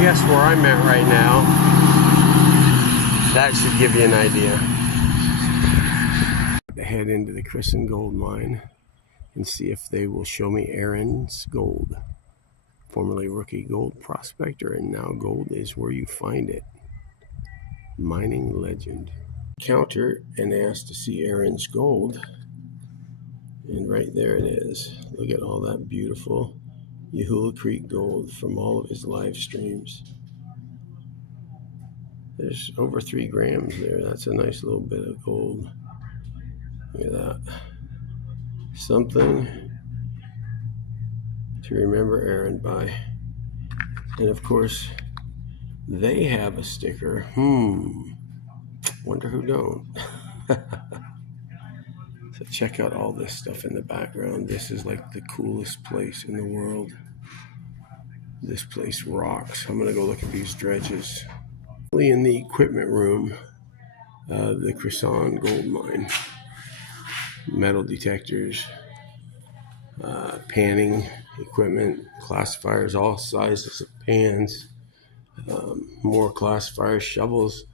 guess where I'm at right now. That should give you an idea. To head into the Crisson gold mine and see if they will show me Aaron's gold. Formerly rookie gold prospector, and now gold is where you find it. Mining legend. Counter and asked to see Aaron's gold, and right there it is. Look at all that beautiful Yahula Creek gold from all of his live streams. There's over 3 grams there. That's a nice little bit of gold. Look at that. Something to remember Aaron by. And of course, they have a sticker. Wonder who don't. So check out all this stuff in the background. This is like the coolest place in the world. This place rocks. I'm gonna go look at these dredges. In the equipment room of the Crisson gold mine. Metal detectors, panning equipment, classifiers, all sizes of pans, more classifiers, shovels,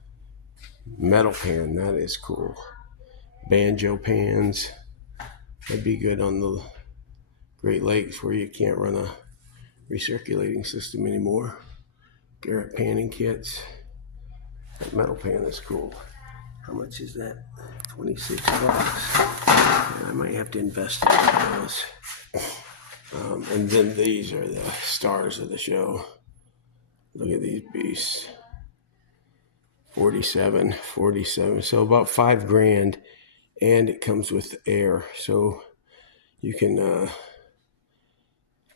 metal pan, that is cool. Banjo pans, that'd be good on the Great Lakes where you can't run a recirculating system anymore. Garrett panning kits. That metal pan is cool. How much is that? 26 bucks. I might have to invest in those. And then these are the stars of the show. Look at these beasts. 47. So about 5 grand, and it comes with air. So you can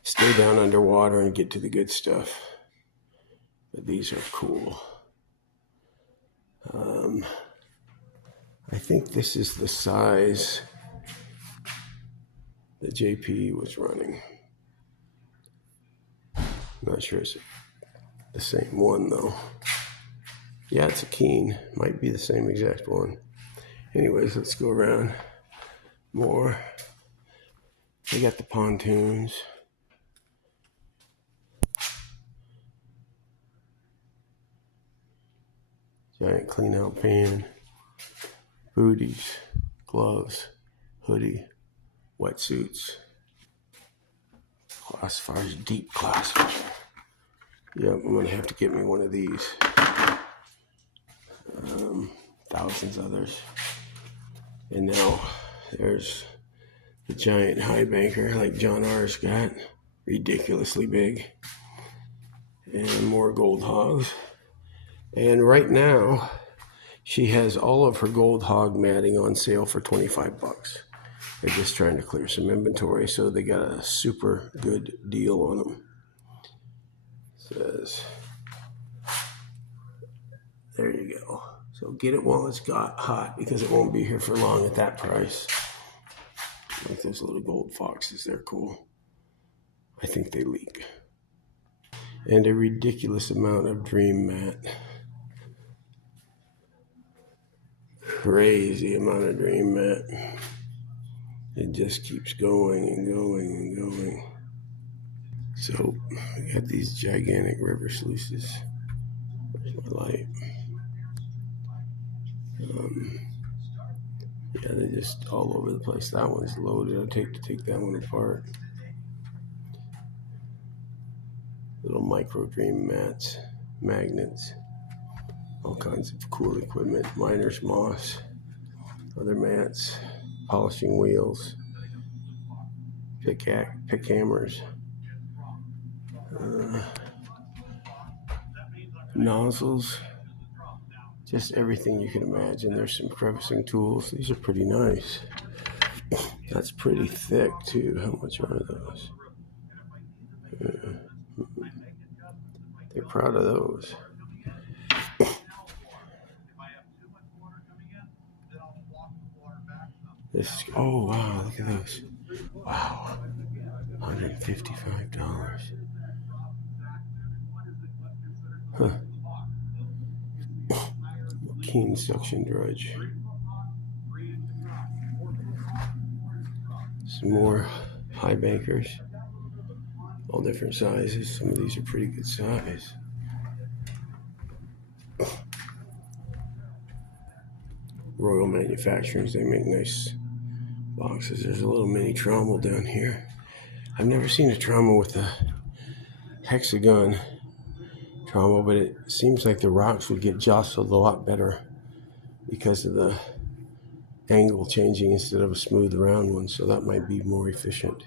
stay down underwater and get to the good stuff. But these are cool. I think this is the size that JP was running. I'm not sure it's the same one though. Yeah, it's a Keen. Might be the same exact one. Anyways, let's go around more. They got the pontoons. Giant clean out pan. Booties, gloves, hoodie, wetsuits, classifiers, deep classifier. Yep, I'm gonna have to get me one of these. Thousands others. And now there's the giant high banker like John R's got, ridiculously big. And more gold hogs. And right now, she has all of her gold hog matting on sale for 25 bucks. They're just trying to clear some inventory, so they got a super good deal on them. Says, there you go. So get it while it's got hot, because it won't be here for long at that price. Like those little gold foxes, they're cool. I think they leak. And a ridiculous amount of dream mat. Crazy amount of dream mat. It just keeps going and going and going. So we got these gigantic river sluices. Where's my light? Yeah, they're just all over the place. That one's loaded. I'll take that one apart. Little micro dream mats, magnets. All kinds of cool equipment, miner's moss, other mats, polishing wheels, pick hammers, nozzles, just everything you can imagine. There's some crevicing tools. These are pretty nice. That's pretty thick too. How much are those? They're proud of those. This, oh wow, look at those. Wow, $155. Huh. Keen suction dredge. Some more high bankers. All different sizes. Some of these are pretty good size. Royal Manufacturers, they make nice boxes. There's a little mini trommel down here. I've never seen a trommel with a hexagon trommel, but it seems like the rocks would get jostled a lot better because of the angle changing instead of a smooth round one, so that might be more efficient.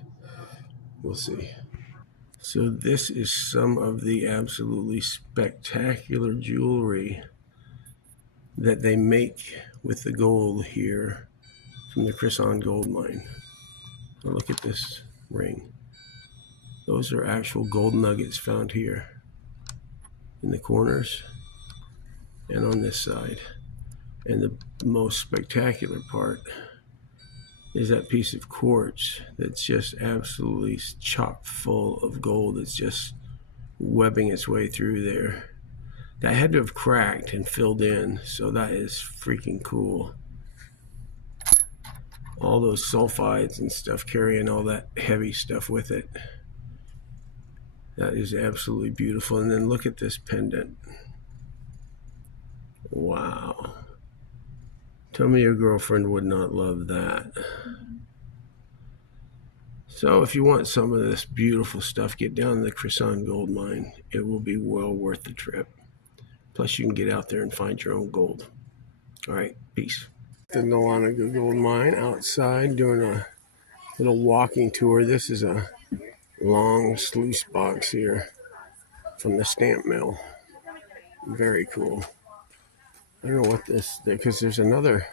We'll see. So this is some of the absolutely spectacular jewelry that they make with the gold here from the Crisson gold mine. Now look at this ring. Those are actual gold nuggets found here in the corners and on this side. And the most spectacular part is that piece of quartz that's just absolutely chock full of gold. It's just webbing its way through there. That had to have cracked and filled in, so that is freaking cool. All those sulfides and stuff carrying all that heavy stuff with it. That is absolutely beautiful. And then look at this pendant. Wow. Tell me your girlfriend would not love that. So if you want some of this beautiful stuff, get down to the Crisson gold mine. It will be well worth the trip. Plus you can get out there and find your own gold. All right, peace. The Dahlonaga gold mine outside doing a little walking tour. This is a long sluice box here from the stamp mill. Very cool. I don't know what this, because there's another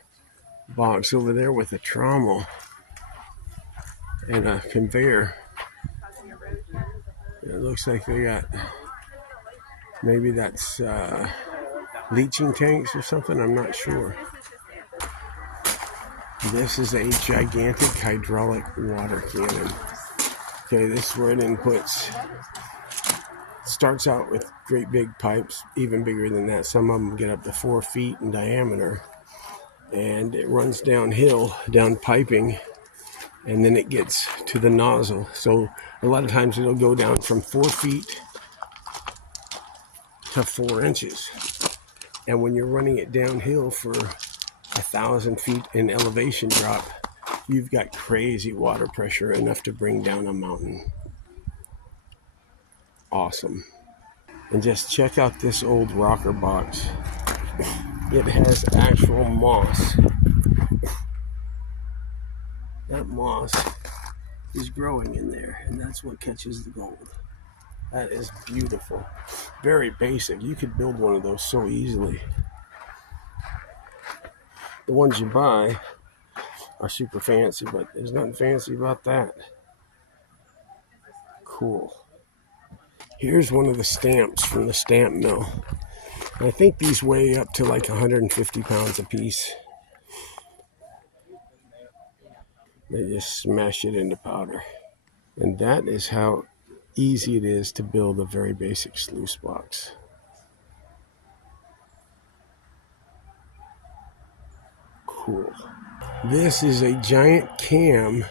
box over there with a trommel and a conveyor. It looks like they got, maybe that's leaching tanks or something, I'm not sure. This is a gigantic hydraulic water cannon. Okay, this is where it inputs. Starts out with great big pipes, even bigger than that. Some of them get up to 4 feet in diameter. And it runs downhill, down piping, and then it gets to the nozzle. So a lot of times it'll go down from 4 feet to 4 inches. And when you're running it downhill for 1,000 feet in elevation drop, you've got crazy water pressure, enough to bring down a mountain. Awesome. And just check out this old rocker box. It has actual moss. That moss is growing in there, and that's what catches the gold. That is beautiful. Very basic. You could build one of those so easily. The ones you buy are super fancy, but there's nothing fancy about that. Cool. Here's one of the stamps from the stamp mill. I think these weigh up to like 150 pounds a piece. They just smash it into powder. And that is how easy it is to build a very basic sluice box. Cool. This is a giant cam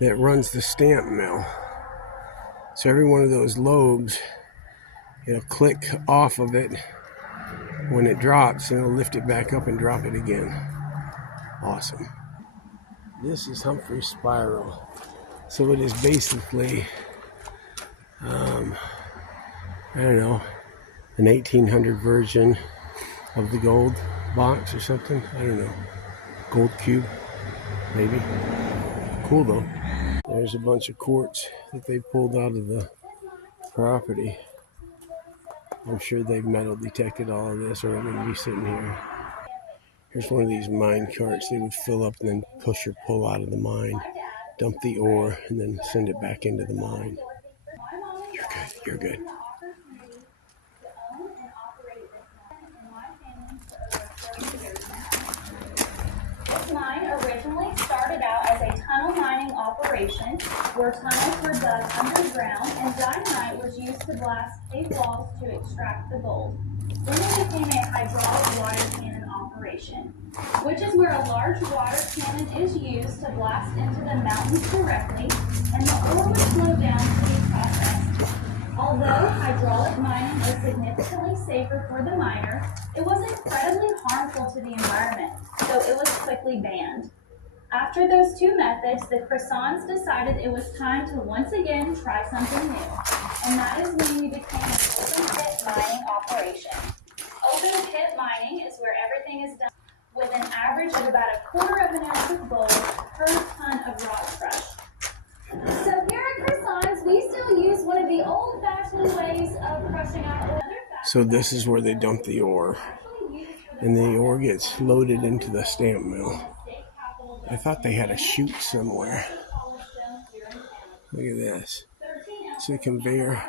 that runs the stamp mill. So every one of those lobes, it'll click off of it when it drops, and it'll lift it back up and drop it again. Awesome. This is Humphrey's spiral. So it is basically, I don't know, an 1800 version of the gold box or something. I don't know. Gold cube, maybe. Cool though. There's a bunch of quartz that they pulled out of the property. I'm sure they've metal detected all of this, or it wouldn't be sitting here. Here's one of these mine carts. They would fill up and then push or pull out of the mine, dump the ore, and then send it back into the mine. You're good. You're good. This mine originally started out as a tunnel mining operation where tunnels were dug underground and dynamite was used to blast cave walls to extract the gold. Then it became a hydraulic water cannon operation, which is where a large water cannon is used to blast into the mountains directly, and the ore would flow down to be processed. Although hydraulic mining is significantly safer for the miner, it was incredibly harmful to the environment, so it was quickly banned. After those two methods, the Crissons decided it was time to once again try something new, and that is when we became an open pit mining operation. Open pit mining is where everything is done with an average of about 1/4 of an ounce of gold per ton of rock crush. So here at Crisson's, we still use one of the old-fashioned ways of crushing out ore. So this is where they dump the ore, and the ore gets loaded into the stamp mill. I thought they had a chute somewhere. Look at this. So the conveyor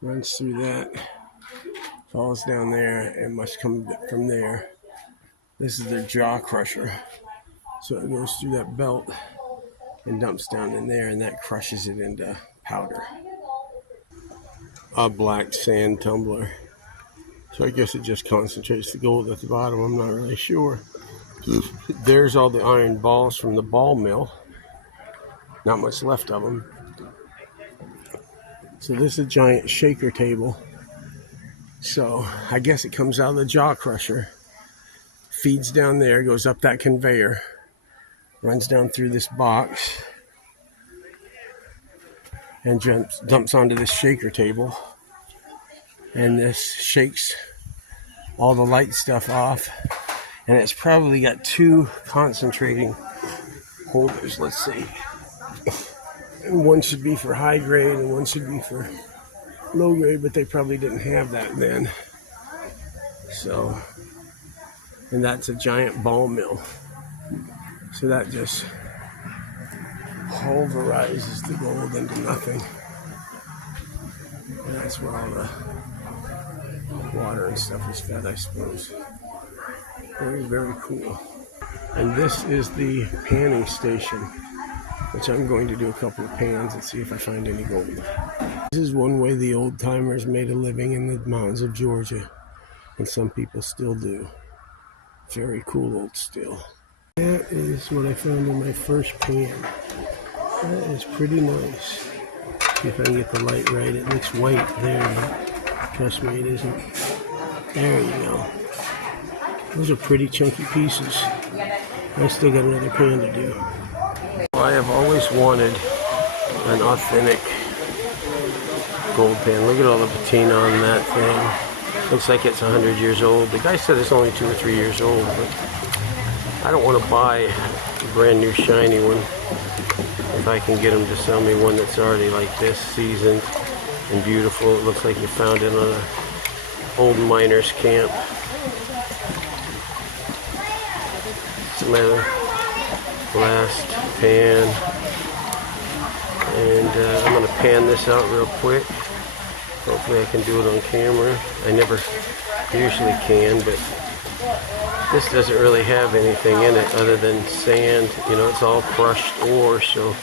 runs through that, falls down there, and must come from there. This is their jaw crusher. So it goes through that belt and dumps down in there, and that crushes it into powder. A black sand tumbler. So I guess it just concentrates the gold at the bottom. I'm not really sure. There's all the iron balls from the ball mill. Not much left of them. So this is a giant shaker table. So I guess it comes out of the jaw crusher, feeds down there, goes up that conveyor, runs down through this box, and dumps onto this shaker table. And this shakes all the light stuff off. And it's probably got two concentrating holders. Let's see. And one should be for high grade and one should be for low grade, but they probably didn't have that then. So, and that's a giant ball mill. So that just pulverizes the gold into nothing. And that's where all the water and stuff is fed, I suppose. Very, very cool. And this is the panning station, which I'm going to do a couple of pans and see if I find any gold. This is one way the old timers made a living in the mountains of Georgia, and some people still do. Very cool old steel. That is what I found in my first pan. That is pretty nice. See if I can get the light right. It looks white there, but trust me, it isn't. There you go. Those are pretty chunky pieces. I still got another pan to do. I have always wanted an authentic gold pan. Look at all the patina on that thing. Looks like it's 100 years old. The guy said it's only 2 or 3 years old, but I don't want to buy a brand new shiny one. If I can get him to sell me one that's already like this, seasoned and beautiful. It looks like you found it on an old miner's camp. Another last pan, and I'm going to pan this out real quick. Hopefully I can do it on camera. I never usually can, but this doesn't really have anything in it other than sand. You know, it's all crushed ore, so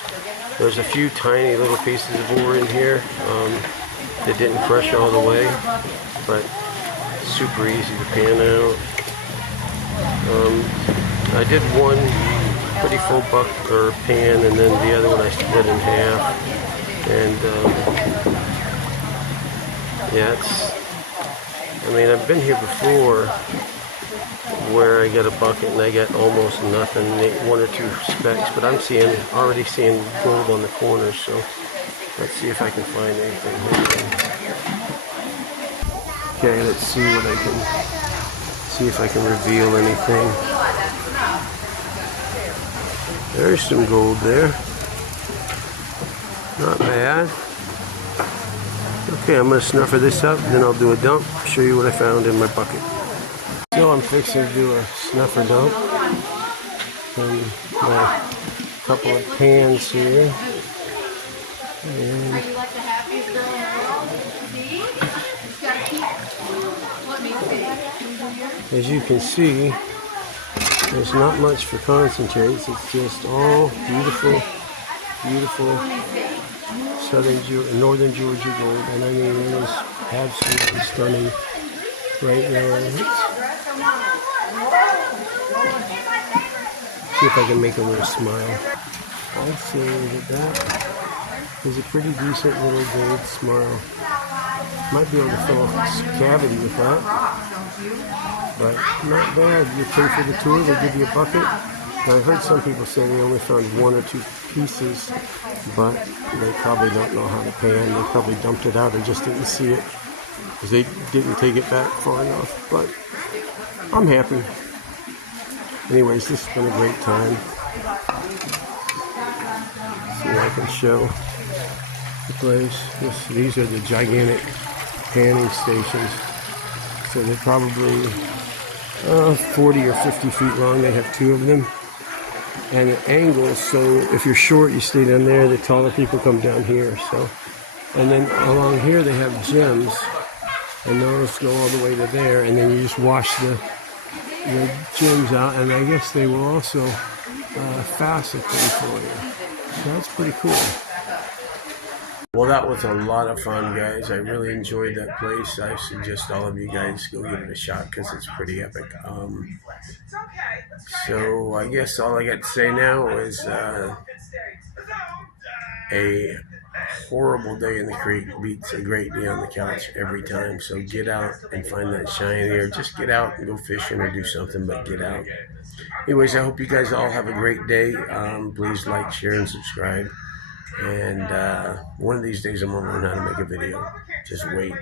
there's a few tiny little pieces of ore in here that didn't crush all the way, but super easy to pan out. I did one pretty full pan, and then the other one I split in half. And yeah, I mean, I've been here before where I got a bucket and I got almost nothing, 1 or 2 specks, but I'm already seeing gold on the corners. So let's see if I can find anything here. Okay, let's see what I can see if I can reveal anything. There's some gold there. Not bad. Okay, I'm going to snuffer this up, then I'll do a dump, show you what I found in my bucket. So I'm fixing to do a snuffer dump from my couple of pans here. And as you can see, there's not much for concentrates. It's just all beautiful, beautiful northern Georgia gold. And I mean, it is absolutely stunning right now. See if I can make a little smile. Also, look at that. There's a pretty decent little gold smile. Might be able to fill a cavity with that, but not bad. You pay for the tour, they give you a bucket. Now, I've heard some people say they only found 1 or 2 pieces, but they probably don't know how to pan. They probably dumped it out or just didn't see it because they didn't take it back far enough. But I'm happy. Anyways, this has been a great time. See if I can show the place. These are the gigantic panning stations. So they're probably 40 or 50 feet long. They have 2 of them. And at angles, so if you're short, you stay down there. The taller people come down here. So, and then along here they have gyms, and those go all the way to there. And then you just wash the gyms out, and I guess they will also facet them for you. So that's pretty cool. Well, that was a lot of fun, guys. I really enjoyed that place. I suggest all of you guys go give it a shot because it's pretty epic. So I guess all I got to say now is a horrible day in the creek beats a great day on the couch every time. So get out and find that shiny, or just get out and go fishing or do something, but get out. Anyways, I hope you guys all have a great day. Please like, share, and subscribe. And one of these days I'm going to learn how to make a video. Just wait.